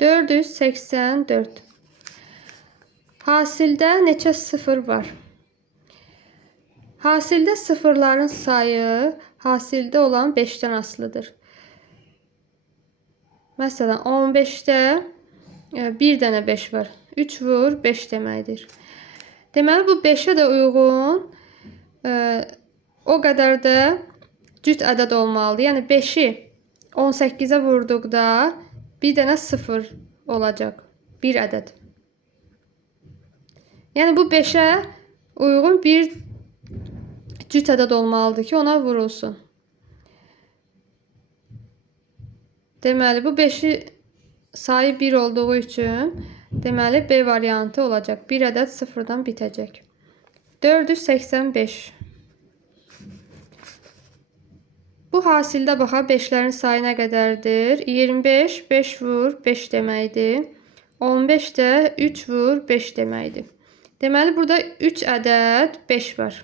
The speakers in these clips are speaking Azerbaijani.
484. Hasildə neçə sıfır var? Hasildə sıfırların sayı hasildə olan 5-dən asılıdır. Məsələn, 15-də bir dənə 5 var. 3 vur 5 deməkdir. Deməli, bu 5-ə də uyğun o qədər də cüt ədəd olmalıdır. Yəni 5-i 18-ə vurduqda bir dənə 0 olacaq. Bir ədəd. Yəni bu 5-ə uyğun bir cüt ədəd olmalıdır ki, ona vurulsun. Deməli, bu 5-i sayı 1 olduğu üçün deməli B variantı olacaq. Bir ədəd sıfırdan bitəcək. 485. Bu hasildə baxaq 5-lərin sayı nə qədərdir? 25, 5 vur 5 deməkdir. 15 də 3 vur 5 deməkdir. Deməli, burada 3 ədəd 5 var.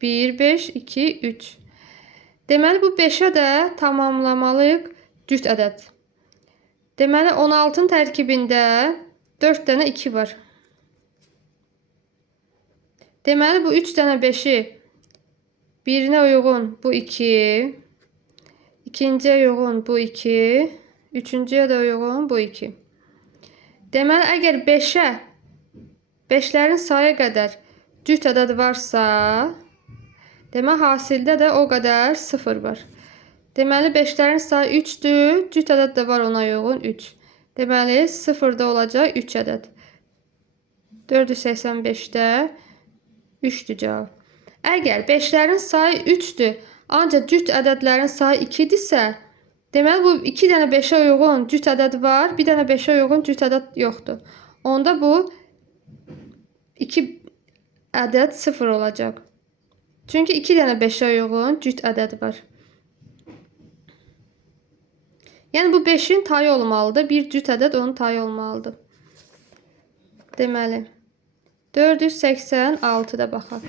1, 5, 2, 3. Deməli, bu 5-ə də tamamlamalıyıq cüt ədəd. Deməli, 16-ın tərkibində 4 dənə 2 var. Deməli, bu 3 dənə 5-i birinə uyğun bu 2, ikinciyə uyğun bu 2, üçüncüyə də uyğun bu 2. Deməli, əgər 5-ə 5-lərin sayı qədər cüt ədəd varsa, deməli, hasildə də o qədər 0 var. Deməli, 5-lərin sayı 3-dür, cüt ədəd də var ona uyğun 3. Deməli, 0-da olacaq 3 ədəd. 485-də 3-dür cavab. Əgər 5-lərin sayı 3-dür, ancaq cüt ədədlərin sayı 2-dirsə, deməli, bu 2 dənə 5-ə uyğun cüt ədəd var, bir dənə 5-ə uyğun cüt ədəd yoxdur. Onda bu 2 ədəd 0 olacaq. Çünki 2 dənə 5-ə uyğun cüt ədəd var. Yəni, bu 5-in tayı olmalıdır. Bir cüt ədəd onun tayı olmalıdır. Deməli, 486-da baxaq.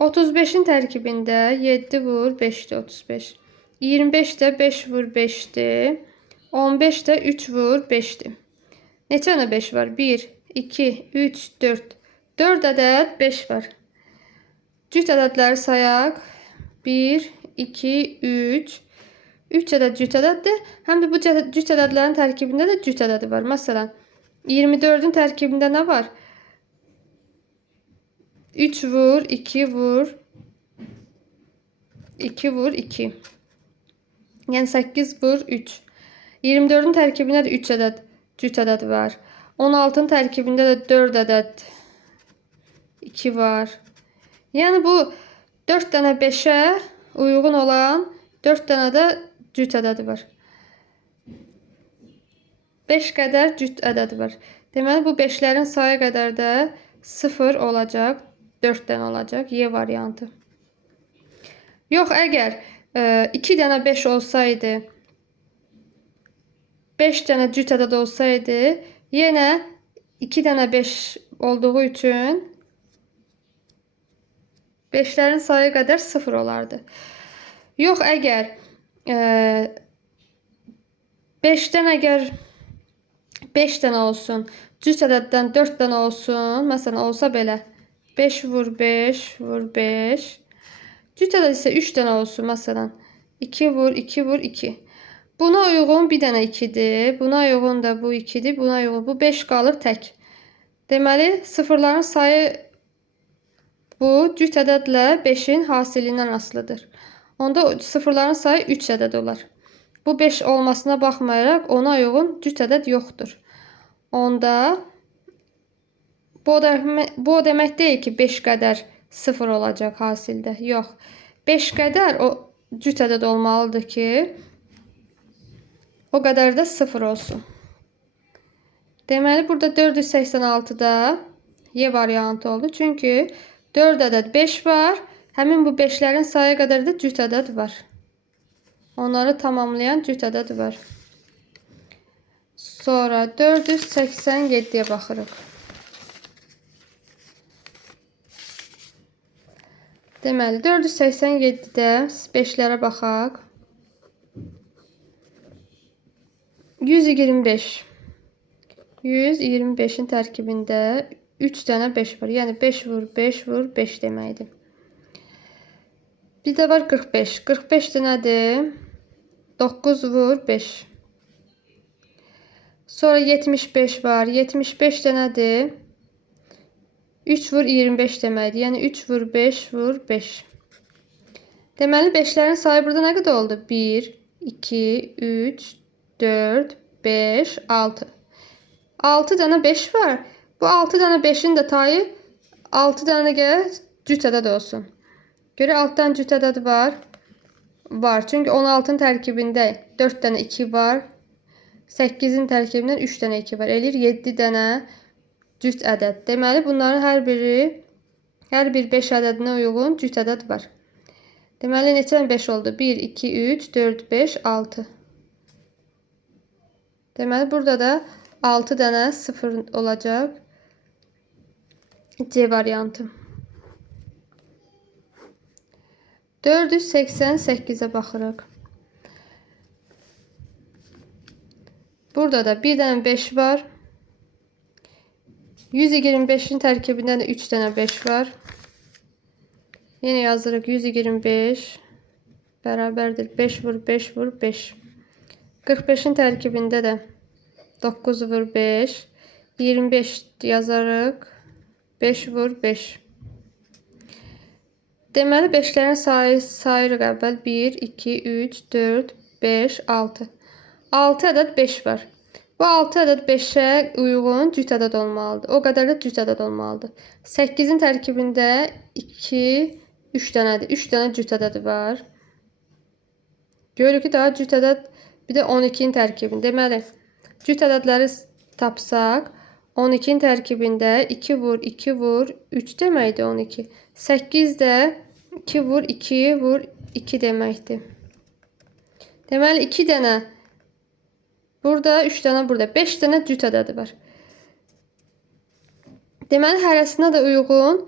35-in tərkibində 7 vur 5-dir 35. 25 də 5 vur 5-dir. 15 də 3 vur 5-dir. Neçə dənə 5 var? 1, 2, 3, 4. 4 ədəd 5 var. Cüt ədədləri sayaq. 1, 2, 3. 3 ədəd cüt ədəddir. Həm də bu cüt ədədlərin tərkibində də cüt ədədi var. Məsələn, 24-ün tərkibində nə var? 3 vur, 2 vur, 2 vur, 2. Yəni 8 vur, 3. 24-ün tərkibində də 3 ədəd cüt ədəd var. 16-ın tərkibində də 4 ədəd 2 var. Yəni bu 4 dənə 5-ə uyğun olan 4 dənə də cüt ədədi var. 5 qədər cüt ədədi var. Deməli, bu 5-lərin sayı qədər də 0 olacaq. 4 dənə olacaq. Y variantı. Yox, əgər 2 dənə 5 olsaydı, 5 dənə cüt ədəd olsaydı, yenə 2 dənə 5 olduğu üçün 5-lərin sayı qədər 0 olardı. Yox, əgər 5-dən əgər 5 dənə olsun, cüt ədəddən 4 dənə olsun, məsələn, olsa belə 5 vur 5 vur 5. Cüt ədəd isə 3 dənə olsun, məsələn. 2 vur 2 vur 2. Buna uyğun bir dənə 2-dir. Buna uyğun da bu 2-dir. Buna uyğun bu 5 qalır tək. Deməli, sıfırların sayı bu cüt ədədlə 5-in hasilindən asılıdır. Onda sıfırların sayı 3 ədəd olar. Bu 5 olmasına baxmayaraq ona uyğun cüt ədəd yoxdur. Onda bu o demək deyil ki, 5 qədər 0 olacaq hasildə. Yox. 5 qədər o cüt ədəd olmalıdır ki, o qədər də 0 olsun. Deməli, burada 486-da Y variantı oldu. Çünki 4 ədəd 5 var. Həmin bu 5-lərin sayı qədər də cüt ədəd var. Onları tamamlayan cüt ədəd var. Sonra 487-yə baxırıq. Deməli 487-də 5-lərə baxaq. 125. 125-in tərkibində 3 dənə 5 var. Yəni 5 vur 5 vur 5 deməkdir. Bir də var 45. 45 də nədir? 9 vur 5. Sonra 75 var. 75 də nədir? 3 vur 25 deməkdir. Yəni 3 vur 5 vur 5. Deməli 5-lərin sayı burada nə qədər oldu? 1, 2, 3, 4, 5, 6. 6 dənə 5 var. Bu 6 dənə 5-in də tayı 6 dənə cüt ədəd olsun. Görə 6 dənə cüt ədəd var. Var. Çünki 16-nın tərkibində 4 dənə 2 var. 8-in tərkibindən 3 dənə 2 var. Eləyir 7 dənə cüt ədəd. Deməli bunların hər bir 5 ədədinə uyğun cüt ədəd var. Deməli neçə dənə 5 oldu? 1, 2, 3, 4, 5, 6. Deməli burada da 6 dənə 0 olacaq. C variantı. 488-ə baxırıq. Burada da bir dənə 5 var. 125-in tərkibindən də 3 dənə 5 var. Yenə yazırıq 125 bərabərdir 5 vur 5 vur 5. 45-in tərkibində də 9 vur 5. 25 yazarıq 5 vur 5. Deməli 5-lərin sayı sayırıq əvvəl 1, 2, 3, 4, 5, 6. 6 ədəd 5 var. Bu 6 ədəd 5-ə uyğun cüt ədəd olmalıdır. O qədər də cüt ədəd olmalıdır. 8-in tərkibində 2, 3 dənədir. 3 dənə cüt ədəd var. Görürük ki, daha cüt ədəd bir də 12-in tərkibində. Deməli, cüt ədədləri tapsaq, 12-in tərkibində 2 vur 2 vur 3 deməkdir 12. 8 də 2 vur 2 vur 2 deməkdir. Deməli 2 dənə burada, 3 dənə burada, 5 dənə cüt ədədi var. Deməli hərəsinə də uyğun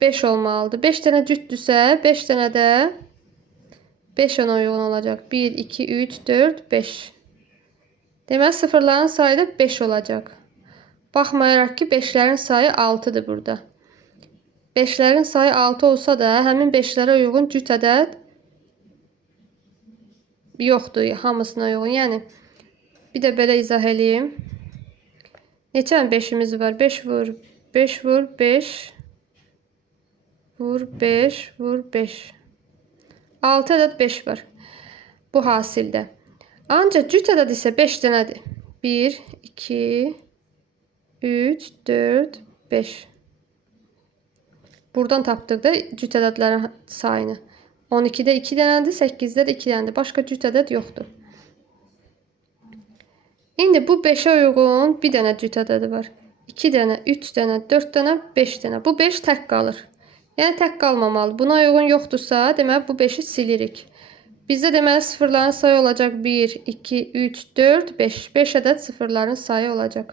5 olmalıdır. 5 dənə cütdürsə, 5 dənə də 5 ona uyğun olacaq. 1, 2, 3, 4, 5. Deməli sıfırların sayı da 5 olacaq. Baxmayaraq ki, 5-lərin sayı 6-dır burada. 5-lərin sayı 6 olsa da, həmin 5-lərə uyğun cüt ədəd yoxdur, hamısına uyğun. Yəni, bir də belə izah edeyim. Neçə 5-imiz var? 5 vur, 5 vur, 5 vur, 5 vur, 5. 6 ədəd 5 var bu hasildə. Ancaq cüt ədəd isə 5 dənədir. 1, 2, 3, 4, 5. Buradan tapdıq da cüt ədədlərin sayını. 12-də 2 dənədir, 8-də də 2 dənədir. Başqa cüt ədəd yoxdur. İndi bu 5-ə uyğun bir dənə cüt ədədi var. 2 dənə, 3 dənə, 4 dənə, 5 dənə. Bu 5 tək qalır. Yəni tək qalmamalı. Buna uyğun yoxdursa, deməli bu 5-i silirik. Bizdə deməli sıfırların sayı olacaq 1, 2, 3, 4, 5. 5 ədəd sıfırların sayı olacaq.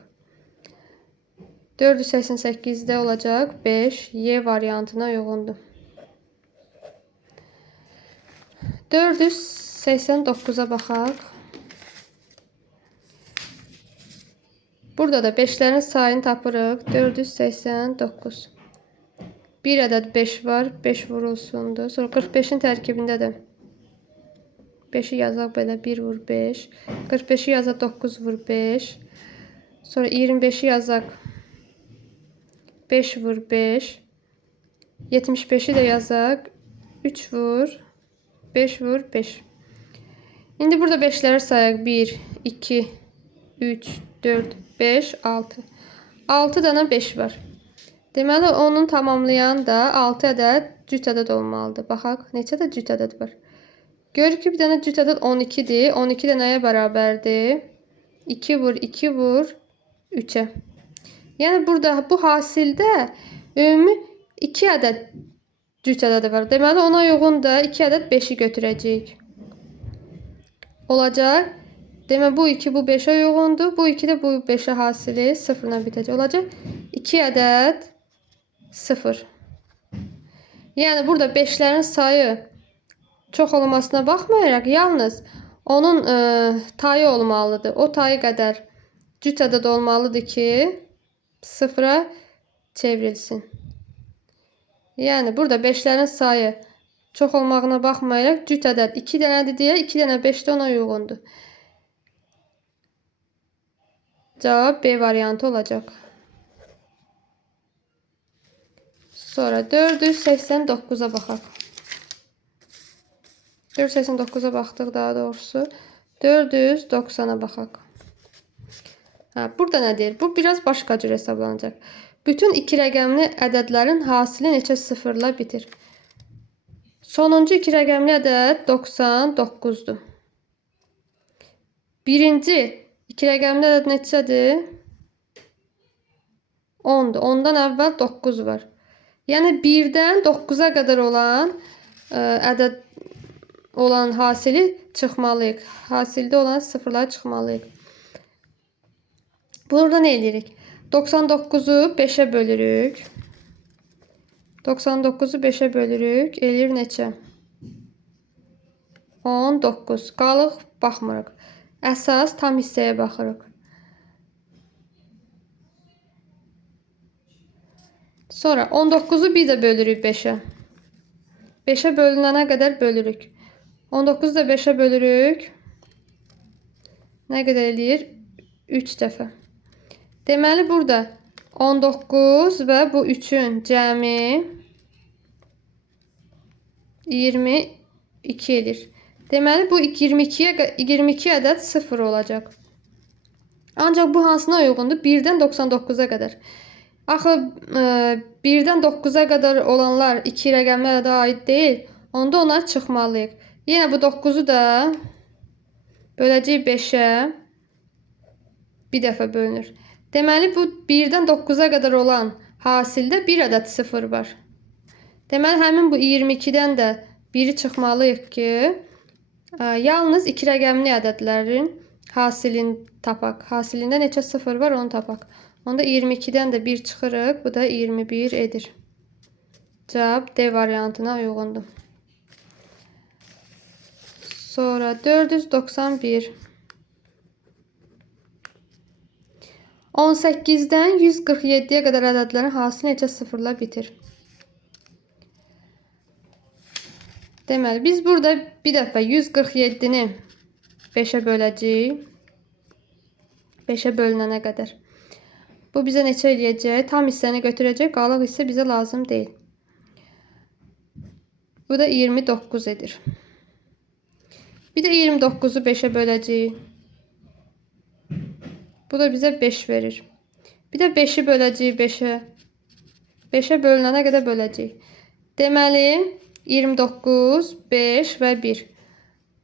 488-də olacaq 5. Y variantına uyğundur. 489-a baxaq. Burada da 5-lərin sayını tapırıq. 489. Bir ədəd 5 var. 5 vurulsundur. Sonra 45-in tərkibində də 5-i yazaq belə. 1 vur 5. 45-i yazaq 9 vur 5. Sonra 25-i yazaq 5 vur 5. 75-i də yazaq 3 vur 5 vur 5. İndi burada 5-ləri sayaq. 1, 2, 3, 4, 5, 6. 6 dənə 5 var. Deməli, onun tamamlayan da 6 ədəd cüt ədəd olmalıdır. Baxaq, neçə də cüt ədəd var. Görürük ki, bir dənə cüt ədəd 12-dir. 12 də nəyə bərabərdir? 2 vur 2 vur 3-ə. Yəni, burada bu hasildə ümumi 2 ədəd cüt ədədi var. Deməli, ona uyğun da 2 ədəd 5-i götürəcəyik. Olacaq. Deməli, bu 2 bu 5-ə uyğundur. Bu 2 də bu 5-ə hasili 0-la bitəcək. Olacaq 2 ədəd 0. Yəni burada 5'lerin sayı çox olmasına baxmayaraq yalnız onun tayı olmalıdır. O tayı qədər cüt ədəd olmalıdır ki, sıfıra çevrilsin. Yəni burada 5'lerin sayı çox olmağına baxmayaraq cüt ədəd 2 dənədir deyə 2 dənə 5 də ona uyğundur. Cavab B variantı olacaq. Sonra 489'a baxaq. 489'a baxdıq daha doğrusu. 490'a baxaq. Burada nə deyir? Bu biraz başqa cür hesablanacaq. Bütün iki rəqəmli ədədlərin hasili neçə sıfırla bitir? Sonuncu iki rəqəmli ədəd 99'dur. Birinci iki rəqəmli ədəd neçədir? 10'dur. 10'dan əvvəl 9 var. Yəni 1'dən 9'a qədər olan ədəd olan hasili çıxmalıyıq. Hasildə olan sıfırları çıxmalıyıq. Burada nə edirik? 99'u 5'e bölürük. 99'u 5'e bölürük. Eləyir neçə? 19. Qalıq baxmırıq. Əsas tam hissəyə baxırıq. Sonra 19'u bir də bölürük 5'e. 5'e bölünənə qədər bölürük. 19'u da 5'e bölürük. Nə qədər eləyir? 3 dəfə. Deməli burada 19 və bu 3'ün cəmi 22 edir. Deməli bu 22 ədəd 0 olacaq. Ancaq bu hansına uyğundur? 1'dən 99'a qədər. Axı 1'dən 9'a qədər olanlar 2 rəqəmli ədədə aid deyil. Onda onlar çıxmalıyıq. Yenə bu 9'u da böləcəyik 5'e bir dəfə bölünür. Deməli bu 1'dən 9'a qədər olan hasildə bir ədəd 0 var. Deməli həmin bu 22'dən də biri çıxmalıyıq ki, yalnız 2 rəqəmli ədədlərin hasilini tapaq. Hasilində neçə 0 var onu tapaq. Onda 22'dən də 1 çıxırıq. Bu da 21 edir. Cavab D variantına uyğundur. Sonra 491. 18'dən 147'ye qədər ədədlərin hasili neçə sıfırla bitir? Deməli biz burada bir dəfə 147'ni 5'e böləcəyik. 5'e bölünənə qədər. Bu bizə neçə eləyəcək? Tam hissəni götürəcək. Qalıq hissə bizə lazım deyil. Bu da 29 edir. Bir də 29'u 5'e böləcəyik. Bu da bizə 5 verir. Bir də 5'i böləcəyik 5'e. 5'e bölünənə qədər böləcəyik. Deməli 29, 5 və 1.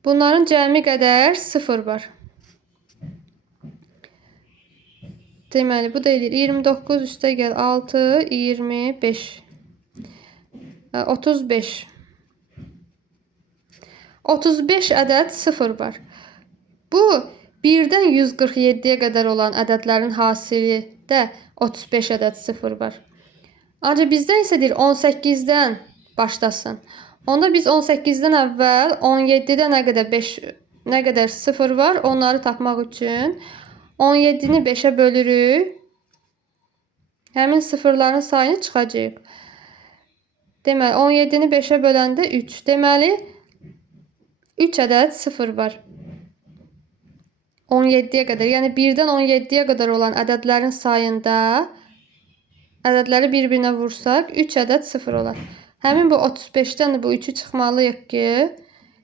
Bunların cəmi qədər 0 var. Deməli bu da edir 29 üstə gəl 6, 25. 35. 35 ədəd 0 var. Bu 1'dən 147'ye qədər olan ədədlərin hasili də 35 ədəd 0 var. Ancaq bizdə isə deyir 18'dən başlasın. Onda biz 18'dən əvvəl 17'də nə qədər 0 var onları tapmaq üçün 17'ni 5'e bölürük. Həmin sıfırların sayını çıxacaq. Deməli 17'ni 5'e böləndə 3. Deməli 3 ədəd 0 var. 17'ye qədər. Yəni 1'dən 17'ye qədər olan ədədlərin sayında ədədləri bir-birinə vursaq 3 ədəd 0 olar. Həmin bu 35'dən bu 3'ü çıxmalıyıq ki,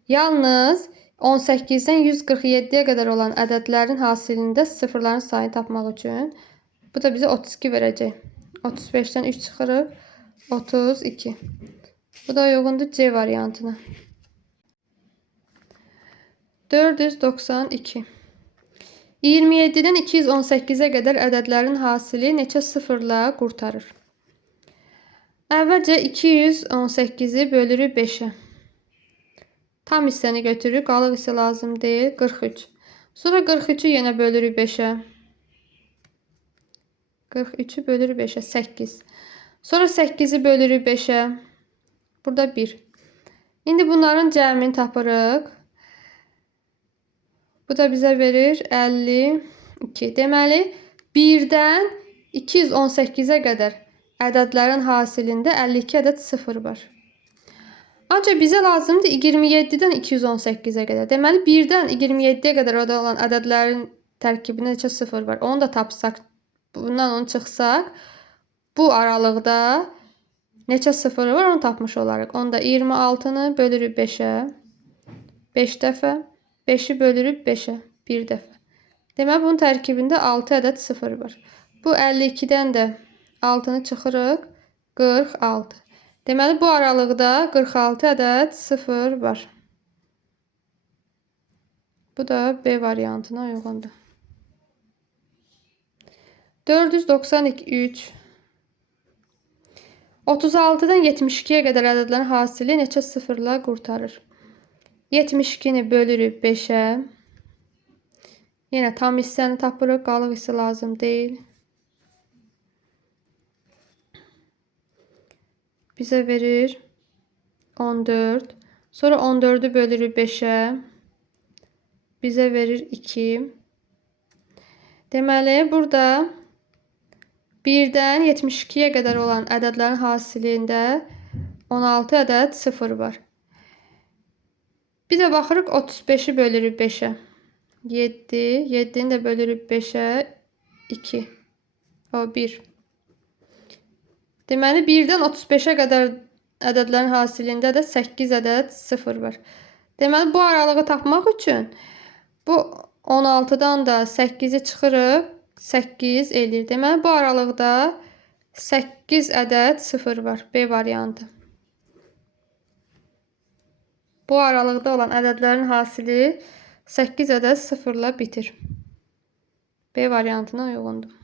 yalnız 18'dən 147'ye qədər olan ədədlərin hasilində sıfırların sayını tapmaq üçün. Bu da bizə 32 verəcək. 35'dən 3 çıxırıq. 32. Bu da uyğundur C variantına. 492. 27'dən 218'e qədər ədədlərin hasili neçə sıfırla qurtarır? Əvvəlcə 218'i bölürük 5'e. Tam hissəni götürürük. Qalıq hissə lazım deyil. 43. Sonra 43'ü yenə bölürük 5'e. 43'ü bölürük 5'e. 8. Sonra 8'i bölürük 5'e. Burada 1. İndi bunların cəmini tapırıq. Bu da bizə verir 52. Deməli, 1-dən 218-ə qədər ədədlərin hasilində 52 ədəd 0 var. Ancaq bizə lazımdır 27-dən 218-ə qədər. Deməli, 1-dən 27-yə qədər orada olan ədədlərin tərkibində neçə 0 var? Onu da tapsaq, bundan onu çıxsaq, bu aralıqda neçə 0 var, onu tapmış olarıq. Onda 26-nı bölürük 5-ə, 5 dəfə. 5-i bölürük 5-ə, 1 dəfə. Deməli, bunun tərkibində 6 ədəd 0 var. Bu 52-dən də 6-nı çıxırıq, 46. Deməli, bu aralıqda 46 ədəd 0 var. Bu da B variantına uyğundur. 493. 36-dan 72-yə qədər ədədlərin hasili neçə sıfırla qurtarır? 72-ni bölürük 5-ə. Yenə tam hissəni tapırıq. Qalıq hissə lazım deyil. Bizə verir 14. Sonra 14-ü bölürük 5-ə. Bizə verir 2. Deməli, burada 1-dən 72-yə qədər olan ədədlərin hasilində 16 ədəd 0 var. Bir də baxırıq 35-i bölürük 5-ə. 7. 7-ni də bölürük 5-ə. 2. O 1. Deməli, 1-dən 35-ə qədər ədədlərin hasilində də 8 ədəd 0 var. Deməli, bu aralığı tapmaq üçün bu 16-dan da 8-i çıxırıq. 8 eləyir. Deməli, bu aralıqda 8 ədəd 0 var. B variantı. Bu aralıqda olan ədədlərin hasili 8 ədəd 0 ilə bitir. B variantına uyğundur.